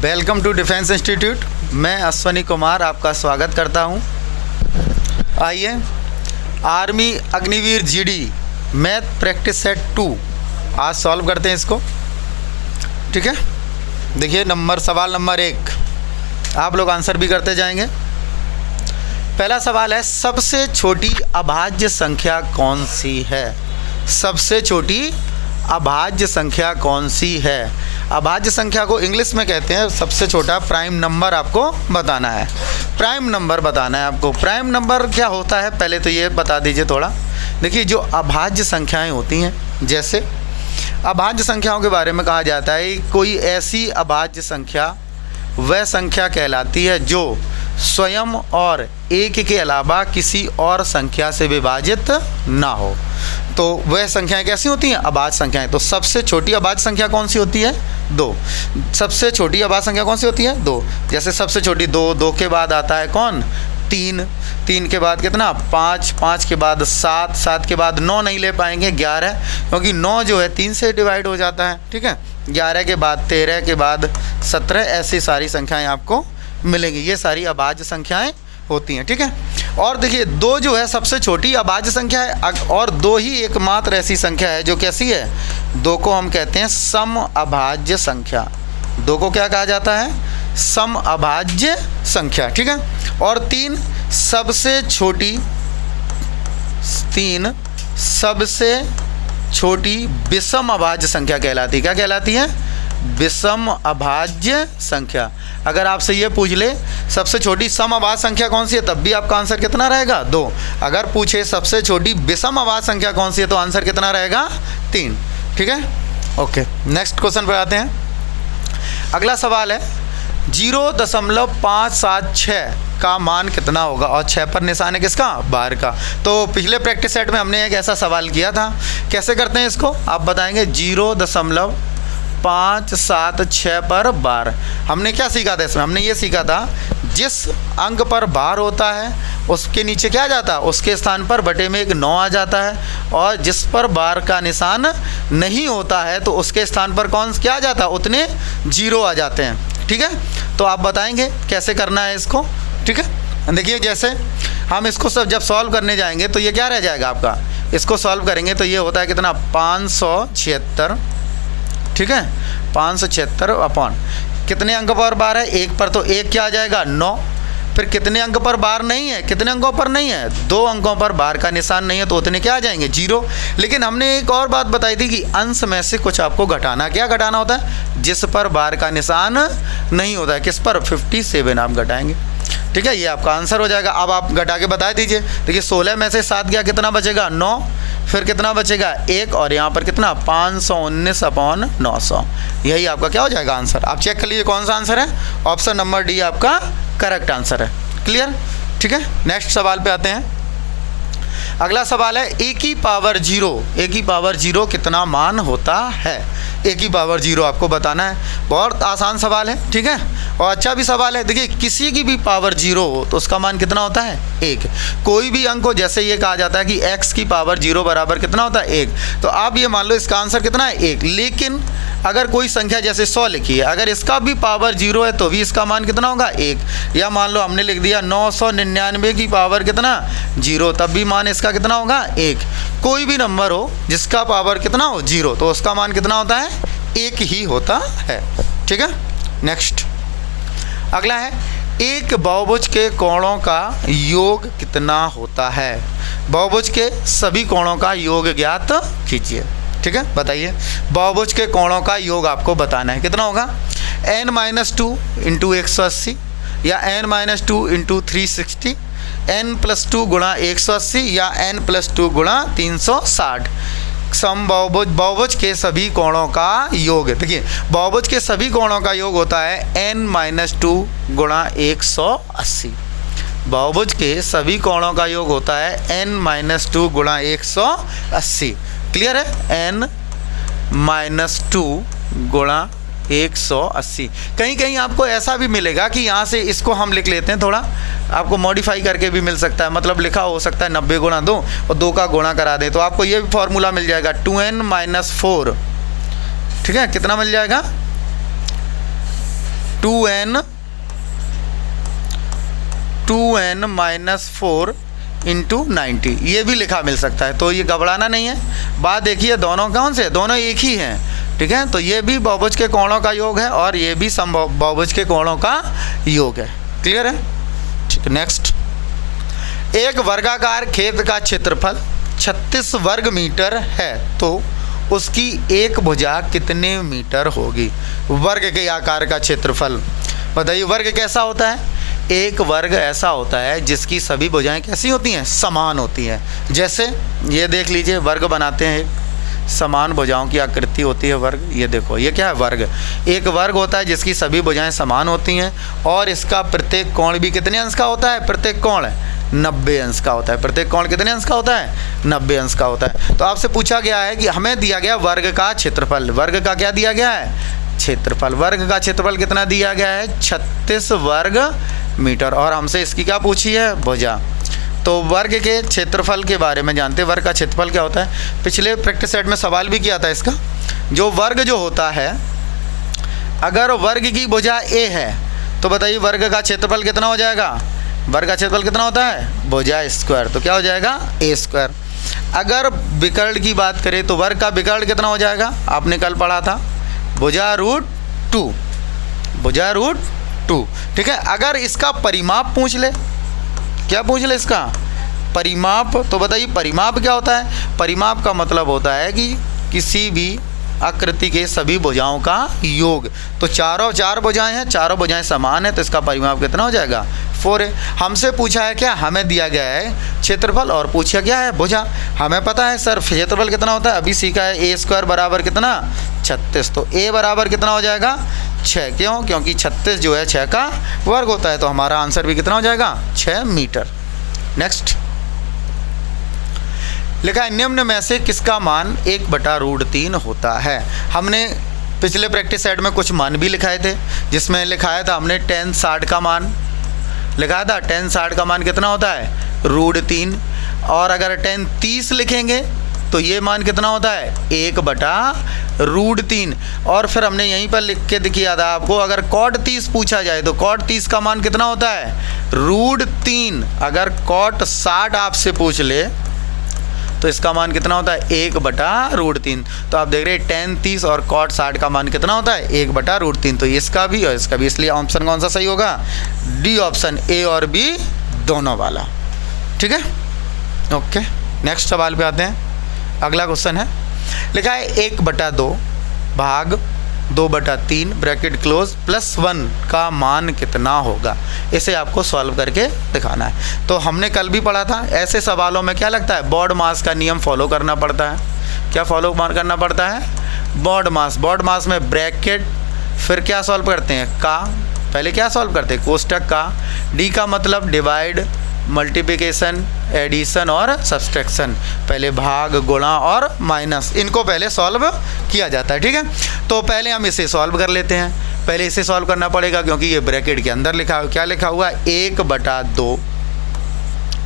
Welcome to defence institute. मैं अश्वनी कुमार आपका स्वागत करता हूं। आइए army Agniveer GD math practice set 2 आज सॉल्व करते हैं इसको। ठीक है, देखिए सवाल नंबर 1 आप लोग आंसर भी करते जाएंगे। पहला सवाल है, सबसे छोटी अभाज्य संख्या कौन सी है? सबसे छोटी अभाज्य संख्या कौन सी है? अभाज्य संख्या को इंग्लिश में कहते हैं सबसे छोटा प्राइम नंबर। आपको बताना है, प्राइम नंबर बताना है आपको। प्राइम नंबर क्या होता है पहले तो ये बता दीजिए थोड़ा। देखिए जो अभाज्य संख्याएं होती हैं, जैसे अभाज्य संख्याओं के बारे में कहा जाता है कोई ऐसी अभाज्य संख्या वह संख्या कहलाती है जो स्वयं और एक के अलावा किसी और संख्या से विभाजित ना हो। तो वह संख्याएं कैसी होती हैं? अभाज्य संख्याएं। तो सबसे छोटी अभाज्य संख्या कौन सी होती है? 2। सबसे छोटी अभाज्य संख्या कौन सी होती है? 2। जैसे सबसे छोटी 2, 2 के बाद आता है कौन? 3, 3 के बाद कितना? 5, 5 के बाद 7, 7 के बाद 9 नहीं ले पाएंगे, 11, क्योंकि 9 जो है 3 से डिवाइड हो जाता है। ठीक है, 11 के बाद 13 के बाद 17, ऐसी सारी संख्याएं आपको मिलेंगी। ये सारी अभाज्य संख्याएं होती हैं। ठीक है, और देखिए 2 जो है सबसे छोटी अभाज्य संख्या है, और 2 ही एकमात्र ऐसी संख्या है जो कैसी है? 2 को हम कहते हैं सम अभाज्य संख्या। 2 को क्या कहा जाता है? सम अभाज्य संख्या। ठीक है, और 3 सबसे छोटी, 3 सबसे छोटी विषम अभाज्य संख्या कहलाती है। क्या कहलाती है? विषम अभाज्य संख्या। अगर आपसे ये पूछ ले सबसे छोटी सम अभाज्य संख्या कौन सी है, तब भी आपका आंसर कितना रहेगा? 2। अगर पूछे सबसे छोटी विषम अभाज्य संख्या कौन सी है, तो आंसर कितना रहेगा? 3। ठीक है, ओके। नेक्स्ट क्वेश्चन पर आते हैं। अगला सवाल है 0.576 का मान कितना होगा? और 6 पर निशान है किसका? बार का। तो पिछले प्रैक्टिस सेट में हमने एक ऐसा सवाल किया था, कैसे करते हैं इसको आप बताएंगे। 0.576 पर बार। हमने क्या सीखा था इसमें? हमने ये सीखा था जिस अंक पर बार होता है उसके नीचे क्या आ जाता है? उसके स्थान पर बटे में एक 9 आ जाता है, और जिस पर बार का निशान नहीं होता है तो उसके स्थान पर कौन क्या आ जाता है? उतने 0 आ जाते हैं। ठीक है, तो आप बताएंगे कैसे करना है इसको। ठीक है, देखिए जैसे हम इसको सब जब सॉल्व करने जाएंगे तो ये क्या रह जाएगा आपका? इसको सॉल्व करेंगे तो ये होता है कितना? 576। ठीक है, 576 अपॉन कितने अंक पर बार है? 1 पर, तो 1 क्या आ जाएगा? 9। फिर कितने अंक पर बार नहीं है? कितने अंकों पर नहीं है? 2 अंकों पर बार का निशान नहीं है, तो उतने क्या आ जाएंगे? 0। लेकिन हमने एक और बात बताई थी कि अंश में से कुछ आपको घटाना। क्या घटाना होता है? जिस पर बार का निशान नहीं होता है। किस पर? 57 आप घटाएंगे। ठीक है, ये आपका आंसर हो जाएगा। अब आप घटा के बता दीजिए। देखिए 16 में से 7 गया, कितना बचेगा? 9। फिर कितना बचेगा? 1, और यहाँ पर कितना? 519 अपॉन 900। यही आपका क्या हो जाएगा? आंसर। आप चेक कर लीजिए कौन सा आंसर है। ऑप्शन नंबर डी आपका करेक्ट आंसर है। क्लियर? ठीक है, नेक्स्ट सवाल पे आते हैं। अगला सवाल है a की पावर 0 कितना मान होता है? a की पावर 0 आपको बताना है। बहुत आसान सवाल है। ठीक है, और अच्छा भी सवाल है। देखिए किसी की भी पावर 0 हो तो उसका मान कितना होता है? 1। कोई भी अंक हो, जैसे ये कहा जाता है कि x की पावर 0 बराबर कितना होता है? 1। तो आप ये मान लो इसका आंसर कितना है? 1। लेकिन अगर कोई संख्या जैसे 100 लिखी है, अगर इसका भी पावर 0 है तो भी इसका मान कितना होगा? 1। या मान लो हमने लिख दिया 999 की पावर कितना? 0, तब भी मान इसका कितना होगा? 1। कोई भी नंबर हो जिसका पावर कितना हो? 0, तो उसका मान कितना होता है? 1 ही होता है। ठीक है, नेक्स्ट अगला है एक बहुभुज के कोणों का योग कितना होता है? बहुभुज के सभी कोणों का योग ज्ञात कीजिए। ठीक है, बताइए। बहुभुज के कोणों का योग आपको बताना है। कितना होगा? n-2 इंटू 180, या n-2 इंटू 360, n+2 गुणा 180, या n+2 गुणा 360। सम बहुभुज के सभी कोणों का योग। देखिए बहुभुज के सभी कोणों का योग होता है n-2 गुणा 180। बहुभुज के सभी कोणों का योग होता है n-2 गुणा 180। क्लियर है? n-2 गुणा 180। कहीं कहीं आपको ऐसा भी मिलेगा कि यहाँ से इसको हम लिख लेते हैं, थोड़ा आपको मॉडिफाई करके भी मिल सकता है। मतलब लिखा हो सकता है 90 गुणा 2 और 2 का गुणा करा दें, तो आपको ये भी फॉर्मूला मिल जाएगा 2n - 4। ठीक है, कितना मिल जाएगा? 2n माइनस 4 इंटू 90, ये भी लिखा मिल सकता है, तो ये घबराना नहीं है। बात देखिए दोनों कौन से, दोनों एक ही हैं, ठीक है। तो ये भी बहुभुज के कोणों का योग है और ये भी समबाहुभुज के कोणों का योग है। क्लियर है? ठीक है। नेक्स्ट, एक वर्गाकार खेत का क्षेत्रफल 36 वर्ग मीटर है तो उसकी एक भुजा कितने मीटर होगी? वर्ग के आकार का क्षेत्रफल बताइए। वर्ग कैसा होता है? एक वर्ग ऐसा होता है जिसकी सभी भुजाएं कैसी होती हैं? समान होती हैं। जैसे ये देख लीजिए, वर्ग बनाते हैं, एक समान भुजाओं की आकृति होती है वर्ग। ये देखो, ये क्या है? वर्ग। एक वर्ग होता है जिसकी सभी भुजाएं समान होती हैं और इसका प्रत्येक कोण भी कितने अंश का होता है? प्रत्येक कोण 90 अंश का होता है। प्रत्येक कोण कितने अंश का होता है? 90 अंश का होता है। तो आपसे पूछा गया है कि हमें दिया गया वर्ग का क्षेत्रफल, वर्ग का क्या दिया गया है? क्षेत्रफल। वर्ग का क्षेत्रफल कितना दिया गया है? 36 वर्ग मीटर, और हमसे इसकी क्या पूछी है? भुजा। तो वर्ग के क्षेत्रफल के बारे में जानते हैं, वर्ग का क्षेत्रफल क्या होता है। पिछले प्रैक्टिस सेट में सवाल भी किया था इसका। जो वर्ग जो होता है, अगर वर्ग की भुजा ए है तो बताइए वर्ग का क्षेत्रफल कितना हो जाएगा? वर्ग का क्षेत्रफल कितना होता है? भुजा स्क्वायर, तो क्या हो जाएगा? ए स्क्वायर। अगर विकर्ण की बात करें तो वर्ग का विकर्ण कितना हो जाएगा? आपने कल पढ़ा था, भुजा √2, भुजा √2, ठीक है। अगर इसका परिमाप पूछ ले, क्या पूछ ले? इसका परिमाप। तो बताइए परिमाप क्या होता है? परिमाप का मतलब होता है कि किसी भी आकृति के सभी भुजाओं का योग। तो चारों 4 भुजाएं हैं, चारों भुजाएं समान है, तो इसका परिमाप कितना हो जाएगा? 4 है। हमसे पूछा है क्या? हमें दिया गया है क्षेत्रफल और पूछा क्या है? भुजा। हमें पता है सर क्षेत्रफल कितना होता है, अभी सीखा है, ए स्क्वायर बराबर कितना? 36। तो ए बराबर कितना हो जाएगा? 6। क्यों? क्योंकि 36 जो है 6 का वर्ग होता है, तो हमारा आंसर भी कितना हो जाएगा? 6 मीटर। नेक्स्ट लिखा है, निम्न में से किसका मान 1/√3 होता है? हमने पिछले प्रैक्टिस सेट में कुछ मान भी लिखाए थे, जिसमें लिखाया था हमने tan 60 का मान लिखा था। tan 60 का मान कितना होता है? √3। और अगर tan 30 लिखेंगे तो ये मान कितना होता है? 1/√3। और फिर हमने यहीं पर लिख के दिखाया था आपको, अगर cot 30 पूछा जाए तो cot 30 का मान कितना होता है? √3। अगर cot 60 आपसे पूछ ले तो इसका मान कितना होता है? 1/√3। तो आप देख रहे हैं tan 30 और cot 60 का मान कितना होता है? 1/√3। तो इसका भी और इसका भी, इसलिए ऑप्शन कौन सा सही होगा? डी ऑप्शन, ए और बी दोनों वाला। ठीक है, ओके। नेक्स्ट सवाल पे आते हैं। अगला क्वेश्चन है, लिखा है 1/2 भाग 2/3 ब्रैकेट क्लोज +1 का मान कितना होगा? इसे आपको सॉल्व करके दिखाना है। तो हमने कल भी पढ़ा था, ऐसे सवालों में क्या लगता है? बॉड मास का नियम फॉलो करना पड़ता है। क्या फॉलो करना पड़ता है? बॉड मास। बॉड मास में ब्रैकेट, फिर क्या सॉल्व करते हैं? का। पहले क्या सॉल्व करते हैं? कोष्टक का। डी का मतलब डिवाइड, मल्टीप्लिकेशन, एडिशन और सब्सट्रैक्शन। पहले भाग, गुणा और माइनस, इनको पहले सॉल्व किया जाता है। ठीक है, तो पहले हम इसे सॉल्व कर लेते हैं। पहले इसे सॉल्व करना पड़ेगा क्योंकि ये ब्रैकेट के अंदर लिखा, क्या लिखा हुआ है? 1/2।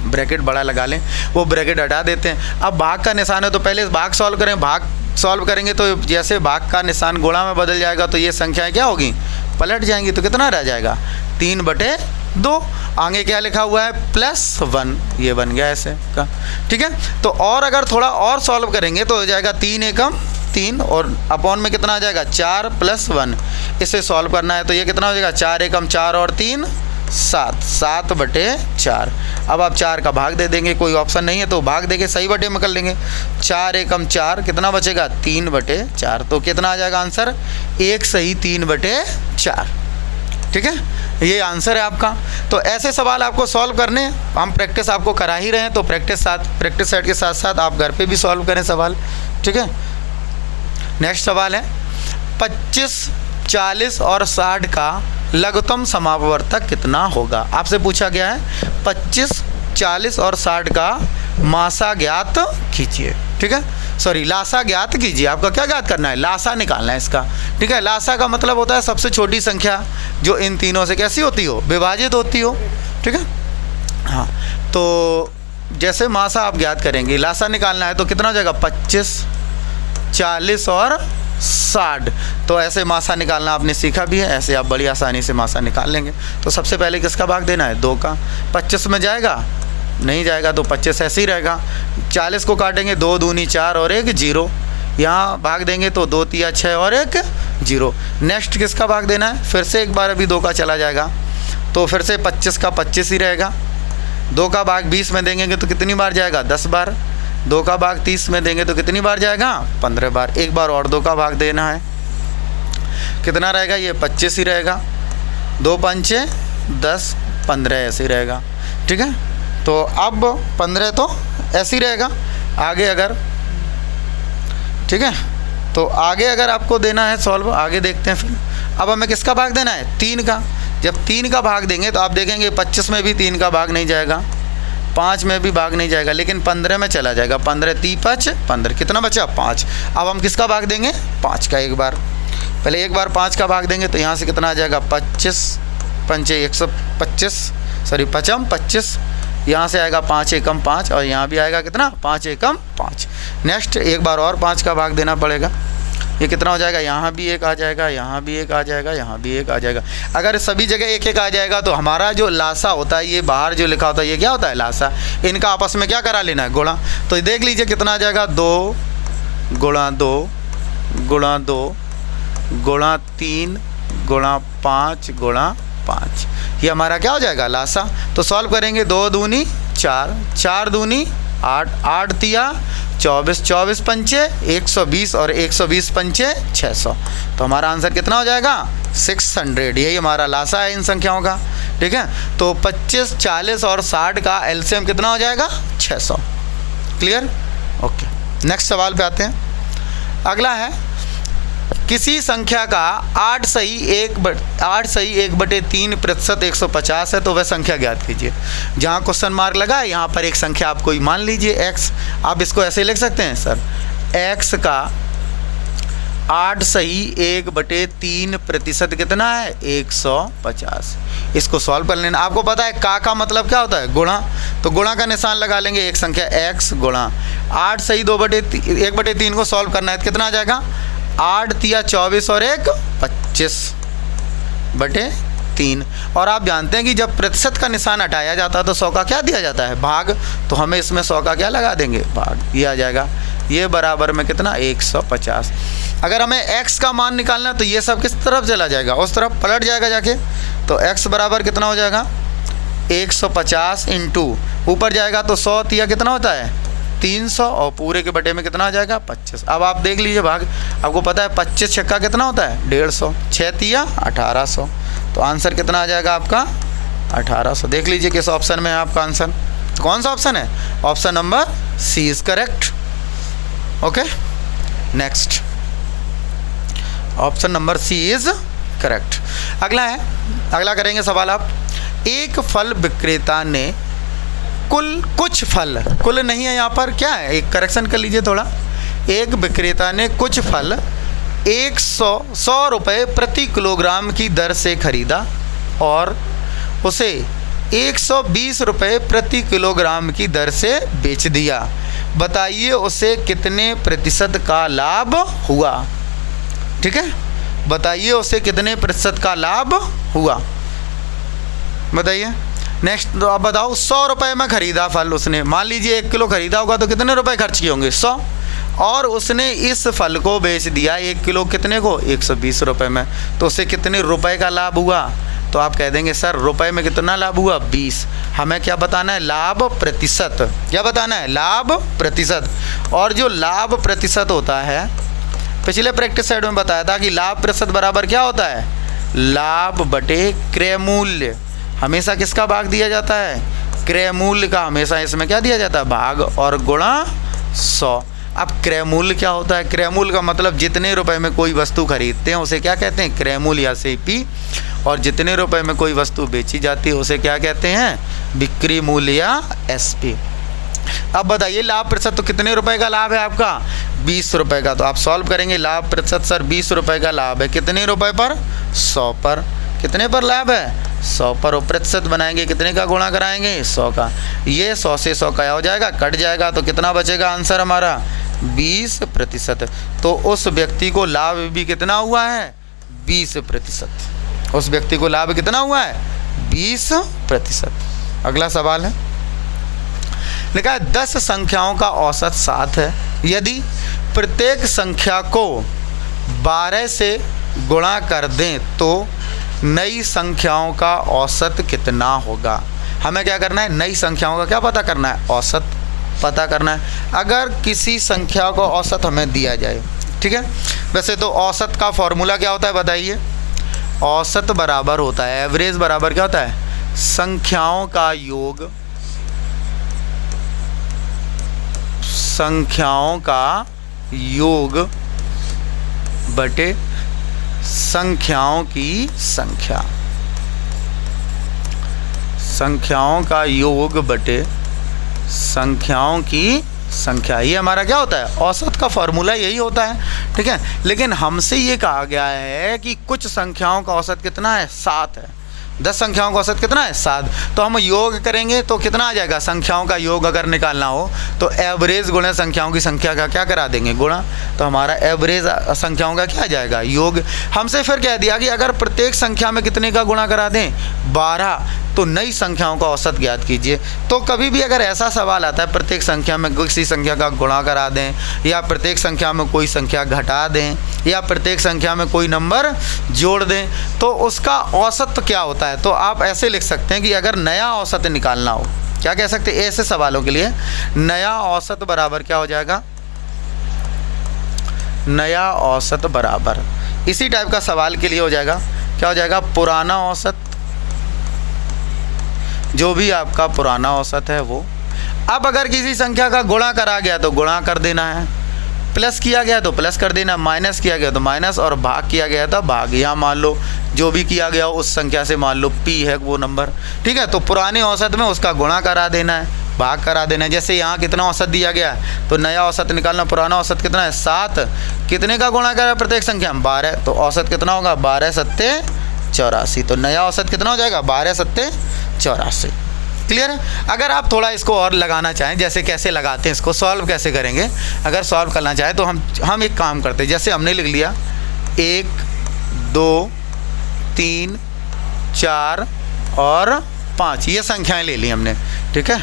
ब्रैकेट बड़ा लगा लें, वो ब्रैकेट हटा देते हैं। अब भाग का निशान है तो पहले भाग सॉल्व करें। भाग सॉल्व करेंगे तो जैसे भाग का निशान गुणा में बदल जाएगा तो ये संख्याएँ क्या होगी? पलट जाएंगी। तो कितना रह जाएगा? 3/2। आगे क्या लिखा हुआ है? +1। ये बन गया ऐसे का। ठीक है, तो और अगर थोड़ा और सॉल्व करेंगे तो हो जाएगा 3 एकम 3 और अपॉन में कितना आ जाएगा? 4 + 1। इसे सॉल्व करना है तो ये कितना हो जाएगा? 4 एकम 4 और 3 7, 7/4। अब आप 4 का भाग दे देंगे, कोई ऑप्शन नहीं है तो भाग देंगे, सही बटे में कर लेंगे। 4 एकम 4, कितना बचेगा? 3/4। तो कितना आ जाएगा आंसर? 1 सही 3/4। ठीक है, ये आंसर है आपका। तो ऐसे सवाल आपको सॉल्व करने, हम प्रैक्टिस आपको करा ही रहे हैं, तो प्रैक्टिस सेट के साथ साथ आप घर पे भी सॉल्व करें सवाल। ठीक है, नेक्स्ट सवाल है, 25, 40 और 60 का लघुत्तम समापवर्तक कितना होगा? आपसे पूछा गया है 25, 40 और 60 का मासा ज्ञात कीजिए। ठीक है, सॉरी लासा ज्ञात कीजिए। आपका क्या ज्ञात करना है? लासा निकालना है इसका। ठीक है, लासा का मतलब होता है सबसे छोटी संख्या जो इन तीनों से कैसी होती हो? विभाजित होती हो। ठीक है, हाँ, तो जैसे मासा आप ज्ञात करेंगे, लासा निकालना है तो कितना हो जाएगा? 25, 40 और 60। तो ऐसे मासा निकालना आपने सीखा भी है, ऐसे आप बड़ी आसानी से मासा निकाल लेंगे। तो सबसे पहले किसका भाग देना है? 2 का। 25 में जाएगा? नहीं जाएगा, तो 25 ऐसे ही रहेगा। 40 को काटेंगे, 2 दूनी 4 और 1 0। यहाँ भाग देंगे तो 2 तिया 6 और 1 0। नेक्स्ट किसका भाग देना है? फिर से एक बार अभी 2 का चला जाएगा, तो फिर से 25 का 25 ही रहेगा। 2 का भाग 20 में देंगे तो कितनी बार जाएगा? 10 बार। 2 का भाग 30 में देंगे तो कितनी बार जाएगा? 15 बार। एक बार और 2 का भाग देना है, कितना रहेगा? ये 25 ही रहेगा। 2 पंचे 10, 15 ऐसे ही रहेगा। ठीक है, तो अब 15 तो ऐसे ही रहेगा। आगे अगर, ठीक है, तो आगे अगर आपको देना है सॉल्व, आगे देखते हैं फिर। अब हमें किसका भाग देना है? 3 का। जब 3 का भाग देंगे तो आप देखेंगे 25 में भी 3 का भाग नहीं जाएगा, 5 में भी भाग नहीं जाएगा, लेकिन 15 में चला जाएगा। 15 3 5 15, कितना बचा? 5। अब हम किसका भाग देंगे? 5 का। एक बार पहले एक बार 5 का भाग देंगे तो यहाँ से कितना आ जाएगा? 25 पंचे 125, सॉरी 5 25, यहाँ से आएगा 5 एकम 5 और यहाँ भी आएगा कितना? 5 एकम 5। नेक्स्ट एक बार और 5 का भाग देना पड़ेगा। ये कितना हो जाएगा? यहाँ भी 1 आ जाएगा, यहाँ भी 1 आ जाएगा, यहाँ भी 1 आ जाएगा। अगर सभी जगह 1 1 आ जाएगा तो हमारा जो लासा होता है, ये बाहर जो लिखा होता है, ये क्या होता है? लासा। इनका आपस में क्या करा लेना है? गुणा। तो देख लीजिए कितना आ जाएगा? 2 गुणा 2 गुणा 2 गुणा 3 गुणा 5 गुणा 5। ये हमारा क्या हो जाएगा? लासा। तो सॉल्व करेंगे। 2 दूनी 4, 4 दूनी 8, 8 तिया 24, 24 पंचे 120 और 120 पंचे 600। तो हमारा आंसर कितना हो जाएगा? 600। यही हमारा लासा है इन संख्याओं का। ठीक है, तो 25, 40 और 60 का एलसीएम कितना हो जाएगा? 600। क्लियर? ओके, नेक्स्ट सवाल पे आते हैं। अगला है, किसी संख्या का 8 सही 1/3 प्रतिशत 150 है, तो वह संख्या ज्ञात कीजिए। जहाँ क्वेश्चन मार्क लगा है यहाँ पर एक संख्या आपको मान लीजिए x, आप इसको ऐसे लिख सकते हैं सर, x का 8 सही 1/3 प्रतिशत कितना है? 150। इसको सॉल्व कर लेना। आपको पता है का मतलब क्या होता है? गुणा। तो गुणा का निशान लगा लेंगे। एक संख्या x गुणा 8 सही 1/3 को सॉल्व करना है तो कितना आ जाएगा? 8 तिया 24 और 1 25/3। और आप जानते हैं कि जब प्रतिशत का निशान हटाया जाता है तो 100 का क्या दिया जाता है? भाग। तो हमें इसमें 100 का क्या लगा देंगे? भाग। ये आ जाएगा, ये बराबर में कितना? 150। अगर हमें x का मान निकालना है तो ये सब किस तरफ चला जाएगा? उस तरफ पलट जाएगा जाके। तो x बराबर कितना हो जाएगा? 150 इंटू ऊपर जाएगा तो 100 तिया कितना होता है? 300 और पूरे के बटे में कितना आ जाएगा? 25। अब आप देख लीजिए भाग। आपको पता है 25 छक्का कितना होता है? 150। 6 तिया 1800। तो आंसर कितना आ जाएगा आपका? 1800। देख लीजिए किस ऑप्शन में है आपका आंसर। तो कौन सा ऑप्शन है? Option number C is correct. Okay, next, option number C is correct. अगला है, अगला करेंगे सवाल आप। एक फल विक्रेता ने कुछ फल, कुल नहीं है यहाँ पर, क्या है? एक करेक्शन कर लीजिए थोड़ा। एक विक्रेता ने कुछ फल 100 रुपये प्रति किलोग्राम की दर से खरीदा और उसे 120 रुपये प्रति किलोग्राम की दर से बेच दिया। बताइए उसे कितने प्रतिशत का लाभ हुआ? ठीक है, बताइए उसे कितने प्रतिशत का लाभ हुआ, बताइए। नेक्स्ट, तो आप बताओ 100 रुपये में ख़रीदा फल उसने। मान लीजिए 1 किलो ख़रीदा होगा तो कितने रुपए खर्च किए होंगे? 100। और उसने इस फल को बेच दिया 1 किलो कितने को? 120 रुपये में। तो उसे कितने रुपए का लाभ हुआ? तो आप कह देंगे सर रुपए में कितना लाभ हुआ? 20। हमें क्या बताना है? लाभ प्रतिशत। क्या बताना है? लाभ प्रतिशत। और जो लाभ प्रतिशत होता है, पिछले प्रैक्टिस साइड में बताया था कि लाभ प्रतिशत बराबर क्या होता है? लाभ बटे क्रय मूल्य। हमेशा किसका भाग दिया जाता है? क्रय मूल्य का हमेशा इसमें क्या दिया जाता है? भाग और गुणा 100। अब क्रय मूल्य क्या होता है? क्रय मूल्य का मतलब जितने रुपए में कोई वस्तु खरीदते हैं उसे क्या कहते हैं? क्रय मूल्य या सीपी। और जितने रुपए में कोई वस्तु बेची जाती है उसे क्या कहते हैं? बिक्री मूल्य या एसपी। अब बताइए लाभ प्रतिशत, तो कितने रुपए का लाभ है आपका? 20 रुपये का। तो आप सॉल्व करेंगे। लाभ प्रतिशत सर 20 रुपये का लाभ है। कितने रुपए पर? 100 पर। कितने पर लाभ है? 100 पर। और प्रतिशत बनाएंगे, कितने का गुणा कराएंगे? 100 का। ये 100 से 100 का हो जाएगा, कट जाएगा, तो कितना बचेगा आंसर हमारा? 20%। तो उस व्यक्ति को लाभ भी कितना हुआ है? 20%। उस व्यक्ति को लाभ कितना हुआ है? 20%। अगला सवाल है, लिखा है 10 संख्याओं का औसत 7 है। यदि प्रत्येक संख्या को 12 से गुणा कर दें तो नई संख्याओं का औसत कितना होगा? हमें क्या करना है? नई संख्याओं का क्या पता करना है? औसत पता करना है। अगर किसी संख्या को औसत हमें दिया जाए, ठीक है, वैसे तो औसत का फॉर्मूला क्या होता है बताइए? औसत बराबर होता है, एवरेज बराबर क्या होता है? संख्याओं का योग, संख्याओं का योग बटे संख्याओं की संख्या, संख्याओं का योग बटे संख्याओं की संख्या। ये हमारा क्या होता है? औसत का फॉर्मूला यही होता है, ठीक है। लेकिन हमसे ये कहा गया है कि कुछ संख्याओं का औसत कितना है? 7 है। 10 संख्याओं का औसत कितना है? 7। तो हम योग करेंगे तो कितना आ जाएगा? संख्याओं का योग अगर निकालना हो तो एवरेज गुणे संख्याओं की संख्या का क्या करा देंगे? गुणा। तो हमारा एवरेज संख्याओं का क्या आ जाएगा? योग। हमसे फिर कह दिया कि अगर प्रत्येक संख्या में कितने का गुणा करा दें? 12। तो नई संख्याओं का औसत ज्ञात कीजिए। तो कभी भी अगर ऐसा सवाल आता है प्रत्येक संख्या में किसी संख्या का गुणा करा दें, या प्रत्येक संख्या में कोई संख्या घटा दें, या प्रत्येक संख्या में कोई नंबर जोड़ दें, तो उसका औसत क्या होता है? तो आप ऐसे लिख सकते हैं कि अगर नया औसत निकालना हो, क्या कह सकते हैं ऐसे सवालों के लिए? नया औसत बराबर क्या हो जाएगा? नया औसत बराबर इसी टाइप का सवाल के लिए हो जाएगा, क्या हो जाएगा? पुराना औसत, जो भी आपका पुराना औसत है वो। अब अगर किसी संख्या का गुणा करा गया तो गुणा कर देना है, प्लस किया गया तो प्लस कर देना, माइनस किया गया तो माइनस, और भाग किया गया तो भाग। यहाँ मान लो जो भी किया गया उस संख्या से, मान लो p है वो नंबर, ठीक है। तो पुराने औसत में उसका गुणा करा देना है, भाग करा देना है। जैसे यहाँ कितना औसत दिया गया है तो नया औसत निकालना, पुराना औसत कितना है? 7। कितने का गुणा करा प्रत्येक संख्या? 12। तो औसत कितना होगा? 12 सत्ते 84। तो नया औसत कितना हो जाएगा? 12 सत्ते 84। क्लियर है? अगर आप थोड़ा इसको और लगाना चाहें, जैसे कैसे लगाते हैं इसको, सॉल्व कैसे करेंगे, अगर सॉल्व करना चाहें तो हम एक काम करते हैं। जैसे हमने लिख लिया 1 2 3 4 और 5, ये संख्याएं ले ली हमने, ठीक है।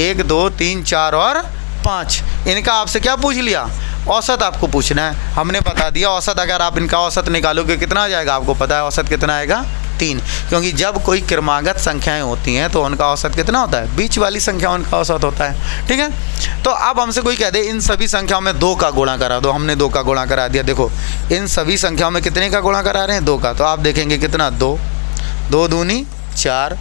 1 2 3 4 और 5, इनका आपसे क्या पूछ लिया? औसत आपको पूछना है। हमने बता दिया औसत। अगर आप इनका औसत निकालोगे कितना आ जाएगा? आपको पता है औसत कितना आएगा? 3। क्योंकि जब कोई क्रमागत संख्याएं होती हैं तो उनका औसत कितना होता है? बीच वाली संख्या उनका औसत होता है, ठीक है। तो अब हमसे कोई कह दे इन सभी संख्याओं में 2 का गुणा करा दो, हमने 2 का गुणा करा दिया। देखो इन सभी संख्याओं में कितने का गुणा करा रहे हैं? 2 का। तो आप देखेंगे कितना? 2 2 दूनी 4,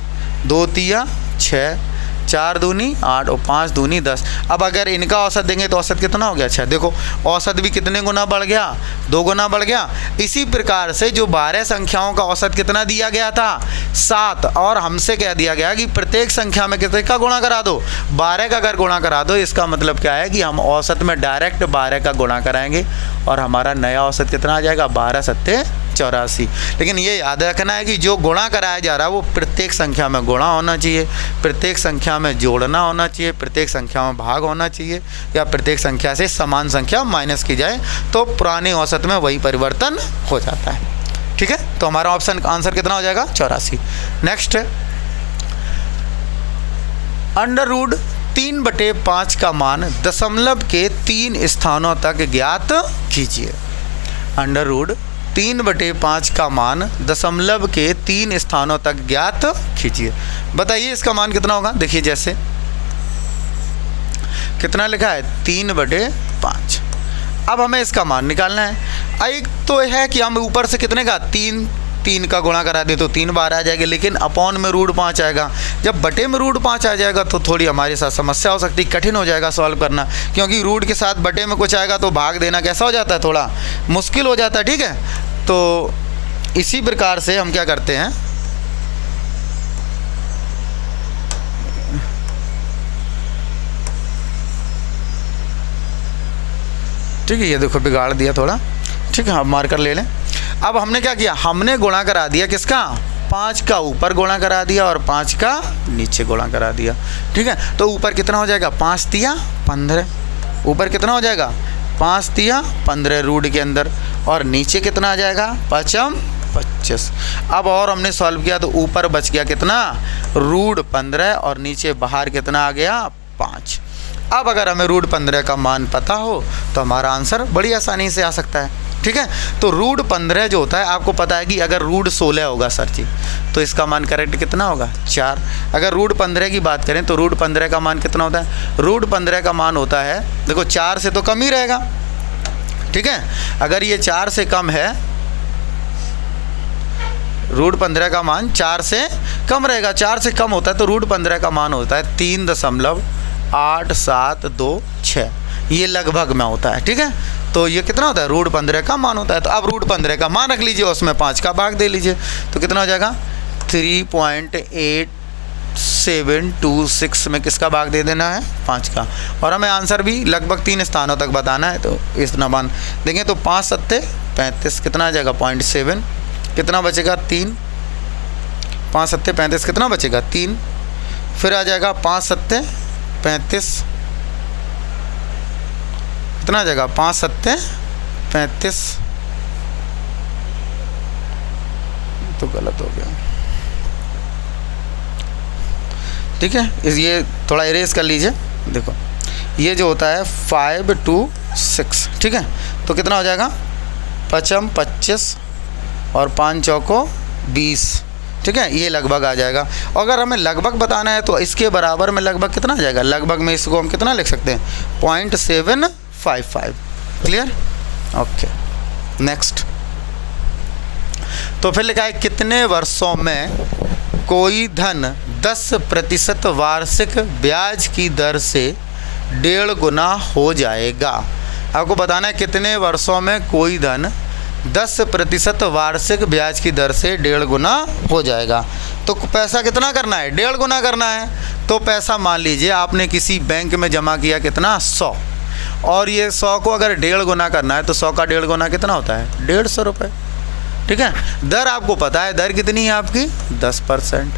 2 तिया 6, 4 दूनी 8 और 5 दूनी 10। अब अगर इनका औसत देंगे तो औसत कितना हो गया? अच्छा देखो औसत भी कितने गुना बढ़ गया? 2 गुना बढ़ गया। इसी प्रकार से जो 12 संख्याओं का औसत कितना दिया गया था? 7। और हमसे कह दिया गया कि प्रत्येक संख्या में कितने का गुणा करा दो? 12 का अगर गुणा करा दो, इसका मतलब क्या है कि हम औसत में डायरेक्ट 12 का गुणा कराएंगे और हमारा नया औसत कितना आ जाएगा? 12 सत्ते 84। लेकिन ये याद रखना है कि जो गुणा कराया जा रहा है वो प्रत्येक संख्या में गुणा होना चाहिए, प्रत्येक संख्या में जोड़ना होना चाहिए, प्रत्येक संख्या में भाग होना चाहिए, या प्रत्येक संख्या से समान संख्या माइनस की जाए तो पुराने औसत में वही परिवर्तन हो जाता है, ठीक है। तो हमारा ऑप्शन आंसर कितना हो जाएगा? 84। नेक्स्ट है √3/5 का मान दशमलव के 3 स्थानों तक ज्ञात कीजिए। √3/5 का मान दशमलव के 3 स्थानों तक ज्ञात कीजिए। बताइए इसका मान कितना होगा? देखिए जैसे कितना लिखा है? 3/5। अब हमें इसका मान निकालना है। एक तो है कि हम ऊपर से कितने का? 3 का गुणा करा दें तो 3 बार आ जाएगा, लेकिन अपॉन में √5 आएगा। जब बटे में √5 आ जाएगा तो थोड़ी हमारे साथ समस्या हो सकती है, कठिन हो जाएगा सॉल्व करना, क्योंकि रूट के साथ बटे में कुछ आएगा तो भाग देना कैसा हो जाता है? थोड़ा मुश्किल हो जाता है, ठीक है। तो इसी प्रकार से हम क्या करते हैं, ठीक है, ये देखो बिगाड़ दिया थोड़ा, ठीक है, हम मार्कर ले लें। अब हमने क्या किया? हमने गुणा करा दिया किसका? 5 का ऊपर गुणा करा दिया और 5 का नीचे गुणा करा दिया, ठीक है। तो ऊपर कितना हो जाएगा? 5 तिया 15, ऊपर कितना हो जाएगा 5 तिया 15 रूट के अंदर, और नीचे कितना आ जाएगा 5m 25। अब और हमने सॉल्व किया तो ऊपर बच गया कितना रूट 15 और नीचे बाहर कितना आ गया 5। अब अगर हमें रूट 15 का मान पता हो तो हमारा आंसर बड़ी आसानी से आ सकता है। ठीक है, तो रूट 15 जो होता है आपको पता है कि अगर रूट 16 होगा सर जी तो इसका मान करेक्ट कितना होगा 4। अगर रूट 15 की बात करें तो रूट 15 का मान कितना होता है, रूट 15 का मान होता है देखो 4 से तो कम ही रहेगा। ठीक है, अगर ये 4 से कम है, रूट 15 का मान 4 से कम रहेगा, 4 से कम होता है तो रूट 15 का मान होता है 3.8726, ये लगभग में होता है। ठीक है, तो ये कितना होता है रूट 15 का मान होता है। तो अब रूट 15 का मान रख लीजिए, उसमें 5 का भाग दे लीजिए, तो कितना हो जाएगा 3.8726 में किसका भाग दे देना है 5 का। और हमें आंसर भी लगभग 3 स्थानों तक बताना है, तो इतना मान देंगे तो 5 सत्ते 35 कितना आ जाएगा 0.7, कितना बचेगा 3, 5 सत्ते 35 कितना बचेगा 3, फिर आ जाएगा 5 सत्ते 35 कितना आ जाएगा 5 सत्ते 35, तो गलत हो गया। ठीक है, ये थोड़ा इरेज कर लीजिए। देखो ये जो होता है 5 2 6, ठीक है, तो कितना हो जाएगा 5m 25 और 5 चौको 20। ठीक है, ये लगभग आ जाएगा। अगर हमें लगभग बताना है तो इसके बराबर में लगभग कितना आ जाएगा, लगभग में इसको हम कितना लिख सकते हैं 0.755। Clear, okay next. तो फिर लिखा है कितने वर्षों में कोई धन 10% वार्षिक ब्याज की दर से 1.5 गुना हो जाएगा। आपको बताना है कितने वर्षों में कोई धन 10% वार्षिक ब्याज की दर से 1.5 गुना हो जाएगा। तो पैसा कितना करना है 1.5 गुना करना है। तो पैसा मान लीजिए आपने किसी बैंक में जमा किया कितना 100, और ये 100 को अगर 1.5 गुना करना है तो 100 का 1.5 गुना कितना होता है 150 रुपये। ठीक है, दर आपको पता है, दर कितनी है आपकी 10%।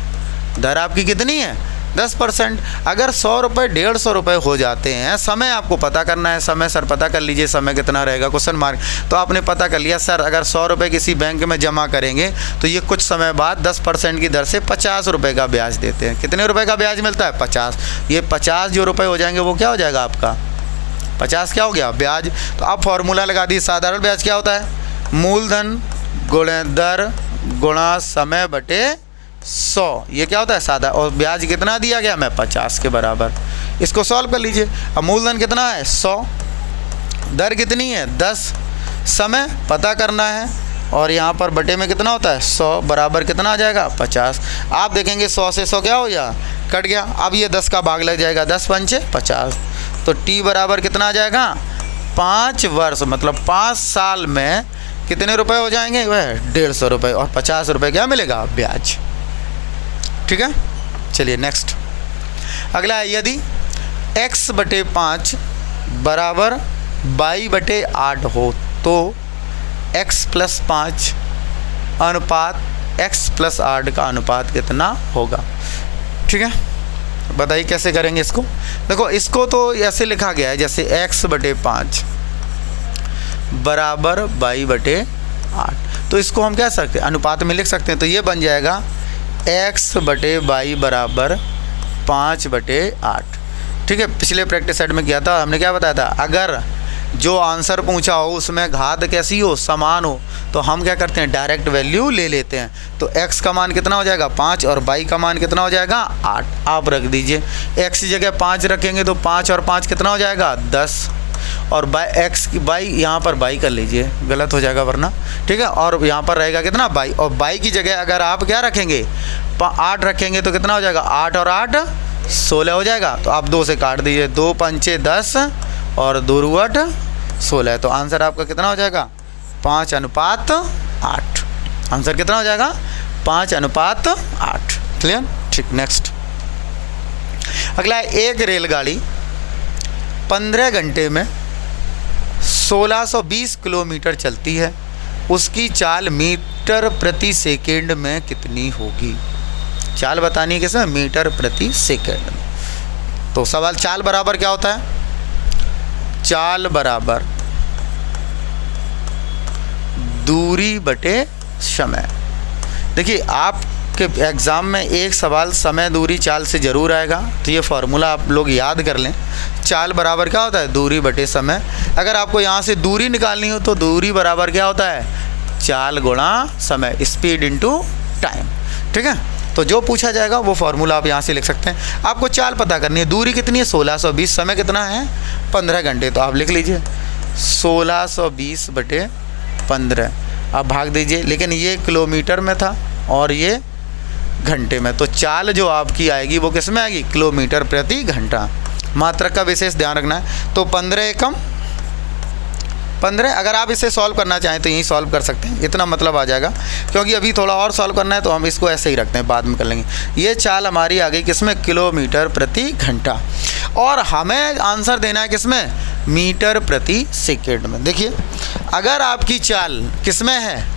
दर आपकी कितनी है 10%। अगर 100 रुपये 150 रुपये हो जाते हैं, समय आपको पता करना है, समय सर पता कर लीजिए समय कितना रहेगा क्वेश्चन मार्क। तो आपने पता कर लिया सर अगर 100 रुपये किसी बैंक में जमा करेंगे तो ये कुछ समय बाद 10% की दर से 50 रुपये का ब्याज देते हैं। कितने रुपये का ब्याज मिलता है 50। ये 50 जो रुपये हो जाएंगे वो क्या हो जाएगा आपका 50 क्या हो गया ब्याज। तो आप फॉर्मूला लगा दिए, साधारण ब्याज क्या होता है मूलधन गुणे दर गुणा समय बटे 100, ये क्या होता है सादा। और ब्याज कितना दिया गया हमें 50 के बराबर। इसको सॉल्व कर लीजिए। अब मूलधन कितना है 100, दर कितनी है 10, समय पता करना है, और यहाँ पर बटे में कितना होता है 100 बराबर कितना आ जाएगा 50। आप देखेंगे 100 से 100 क्या हो गया कट गया। अब ये 10 का भाग लग जाएगा, 10 पंचे 50, तो टी बराबर कितना आ जाएगा 5 वर्ष, मतलब 5 साल में कितने रुपए हो जाएंगे वह 150 रुपये, और 50 रुपये क्या मिलेगा ब्याज। ठीक है, चलिए नेक्स्ट। अगला है यदि x बटे 5 बराबर y बटे 8 हो तो x प्लस 5 अनुपात x प्लस 8 का अनुपात कितना होगा। ठीक है, बताइए कैसे करेंगे इसको। देखो इसको तो ऐसे लिखा गया है जैसे x बटे 5 बराबर y बटे 8, तो इसको हम क्या सकते हैं अनुपात में लिख सकते हैं। तो ये बन जाएगा x बटे y बराबर 5 बटे 8। ठीक है, पिछले प्रैक्टिस सेट में किया था, हमने क्या बताया था अगर जो आंसर पूछा हो उसमें घात कैसी हो समान हो तो हम क्या करते हैं डायरेक्ट वैल्यू ले लेते हैं। तो x का मान कितना हो जाएगा 5 और y का मान कितना हो जाएगा 8। आप रख दीजिए, x की जगह 5 रखेंगे तो 5 और 5 कितना हो जाएगा 10, और x की y यहाँ पर y कर लीजिए, गलत हो जाएगा वरना। ठीक है, और यहाँ पर रहेगा कितना y, और y की जगह अगर आप क्या रखेंगे 8 रखेंगे तो कितना हो जाएगा 8 और 8 16 हो जाएगा। तो आप 2 से काट दीजिए, 2 पंचे 10 और 2 रूट 16, तो आंसर आपका कितना हो जाएगा 5:8। आंसर कितना हो जाएगा 5:8। क्लियर, ठीक। नेक्स्ट अगला है एक रेलगाड़ी 15 घंटे में 1620 किलोमीटर चलती है, उसकी चाल मीटर प्रति सेकेंड में कितनी होगी। चाल बतानी है किसमें मीटर प्रति सेकेंड में। तो सवाल चाल बराबर क्या होता है, चाल बराबर दूरी बटे समय। देखिए आपके एग्ज़ाम में एक सवाल समय दूरी चाल से ज़रूर आएगा, तो ये फार्मूला आप लोग याद कर लें। चाल बराबर क्या होता है? दूरी बटे समय। अगर आपको यहाँ से दूरी निकालनी हो तो दूरी बराबर क्या होता है? चाल गुणा समय, स्पीड इनटू टाइम। ठीक है, तो जो पूछा जाएगा वो फार्मूला आप यहाँ से लिख सकते हैं। आपको चाल पता करनी है, दूरी कितनी है? 1620, समय कितना है? 15 घंटे। तो आप लिख लीजिए 1620 बटे 15, आप भाग दीजिए। लेकिन ये किलोमीटर में था और ये घंटे में, तो चाल जो आपकी आएगी वो किस में आएगी? किलोमीटर प्रति घंटा। मात्रक का विशेष ध्यान रखना है। तो 15 एकम 15। अगर आप इसे सॉल्व करना चाहें तो यहीं सॉल्व कर सकते हैं, इतना मतलब आ जाएगा। क्योंकि अभी थोड़ा और सॉल्व करना है तो हम इसको ऐसे ही रखते हैं, बाद में कर लेंगे। ये चाल हमारी आ गई किसमें? किलोमीटर प्रति घंटा। और हमें आंसर देना है किसमें? मीटर प्रति सेकेंड में। देखिए अगर आपकी चाल किसमें है?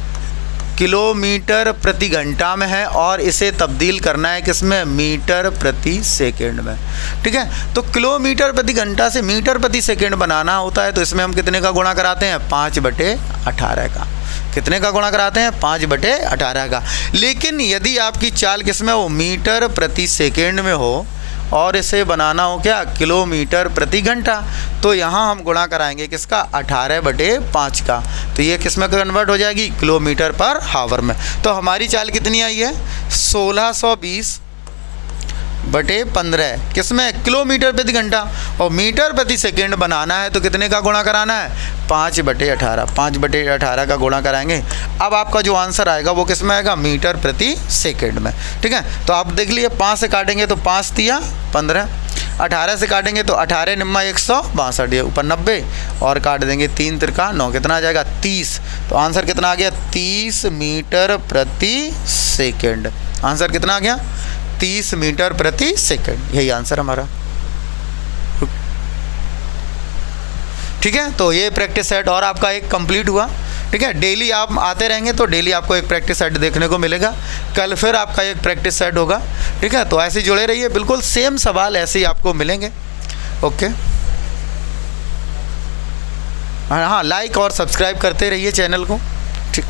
किलोमीटर प्रति घंटा में है और इसे तब्दील करना है किसमें? मीटर प्रति सेकंड में। ठीक है, तो किलोमीटर प्रति घंटा से मीटर प्रति सेकंड बनाना होता है तो इसमें हम कितने का गुणा कराते हैं? 5/18 का। कितने का गुणा कराते हैं? 5/18 का। लेकिन यदि आपकी चाल किसमें हो? मीटर प्रति सेकंड में हो और इसे बनाना हो क्या? किलोमीटर प्रति घंटा, तो यहाँ हम गुणा कराएंगे किसका? 18/5 का। तो ये किस में कन्वर्ट हो जाएगी? किलोमीटर पर हावर में। तो हमारी चाल कितनी आई है? 1620/15 किस में? किलोमीटर प्रति घंटा। और मीटर प्रति सेकंड बनाना है तो कितने का गुणा कराना है? 5/18। 5/18 का गुणा कराएंगे। अब आपका जो आंसर आएगा वो किस में आएगा? मीटर प्रति सेकंड में। ठीक है, तो आप देख लीजिए 5 से काटेंगे तो 5 तिया 15, 18 से काटेंगे तो 18 निम्मा 162, ये ऊपर 90 और काट देंगे 3 तिरका 9, कितना आ जाएगा? 30। तो आंसर कितना आ गया? 30 मीटर प्रति सेकंड। आंसर कितना आ गया? 30 मीटर प्रति सेकंड। यही आंसर हमारा। ठीक है, तो ये प्रैक्टिस सेट और आपका एक कंप्लीट हुआ। ठीक है, डेली आप आते रहेंगे तो डेली आपको एक प्रैक्टिस सेट देखने को मिलेगा। कल फिर आपका एक प्रैक्टिस सेट होगा। ठीक है, तो ऐसे जुड़े रहिए, बिल्कुल सेम सवाल ऐसे ही आपको मिलेंगे। ओके, हाँ, लाइक और सब्सक्राइब करते रहिए चैनल को। ठीक।